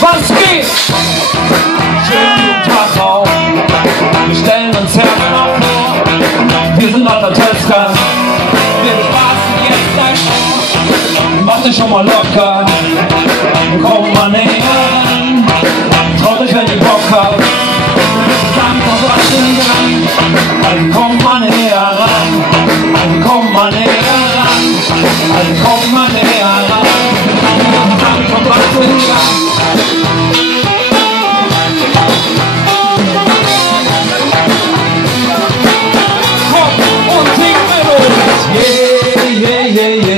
Was geht? Schönen guten Tag auch. Wir stellen uns herben vor. Wir sind auf der Testgast. Wir bespaßen jetzt dein Ohr. Mach dich schon mal locker. Komm mal näher ran. Traut euch, wenn ihr Bock habt. Samt auf was dran. Also komm mal näher ran. Also komm mal näher ran. Also komm mal näher ran. Samt auf was dran. Yeah, yeah, yeah, yeah.